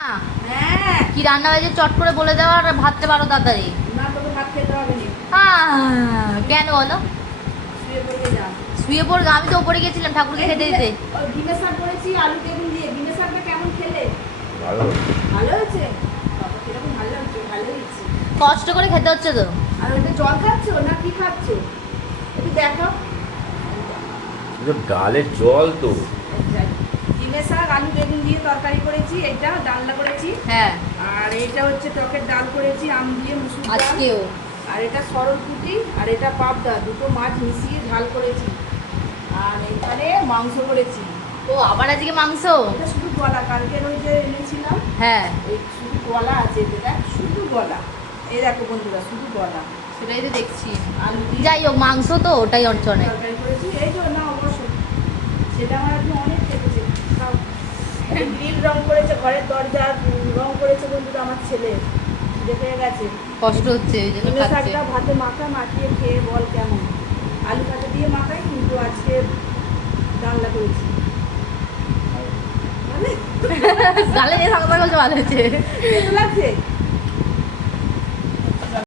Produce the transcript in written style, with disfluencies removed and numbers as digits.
হ্যাঁ কি রান্না হয়েছে চট করে বলে দেওয়া আর ভাততে পারো তাড়াতাড়ি। না তোকে ভাত খেতে হবে না কেন বলো? শুয়ে পড়ে যা শুয়ে পড়বে? আমি তো ওপরে গেছিলাম ঠাকুরকে খেতে দিতে। ডিমের শাক করেছি আলু বেগুন দিয়ে ডিমের শাকটা কেমন খেলে ভালো ভালো হয়েছে বাবা কিরকম ভালো লাগছে ভালো হয়েছে কষ্ট করে খেতে হচ্ছে তো। আর ওটা জল খাচ্ছো না কি খাচ্ছো একটু দেখো কিন্তু ডালের জল তো ডিমের শাক আলু বেগুন দিয়ে তরকারি করেছি এটা ডালনা করেছি হ্যাঁ আর এটা হচ্ছে টকের ডাল করেছি আম দিয়ে মুসুর ডাল আজকেও আর এটা সরলকুটি আর এটা পাবদা দুটো মাছ মিশিয়ে ঝাল করেছি আর এখানে মাংস করেছি ও আবার আজকে মাংস? এটা শুধু গলা কালকের ওই যে এনেছিলাম হ্যাঁ এই শুধু গলা আছে এটা দেখ শুধু গলা এই দেখো বন্ধুরা শুধু গলা সেটাই তো দেখছি। আলু দিয়ে যাই হোক মাংস তো ওটাই অঞ্চলে। তরকারি করেছি এই জন্য না অবশ্য সেটা আমার আজকে অনেক কেটেছে গ্রিল রং করেছে ঘরের দরজা রং করেছে বন্ধুরা আমার ছেলে দেখে গেছে কষ্ট হচ্ছে ওই জন্য ডিমের খাচ্ছে। শাকটা ভাতে মাখিয়ে খেয়ে বল কেমন আলু ভাতে দিয়ে মাখাই কিন্তু আজকে ডালনা করেছি গালে যে থাকা বলছে ভালো হয়েছে। কেমন লাগছে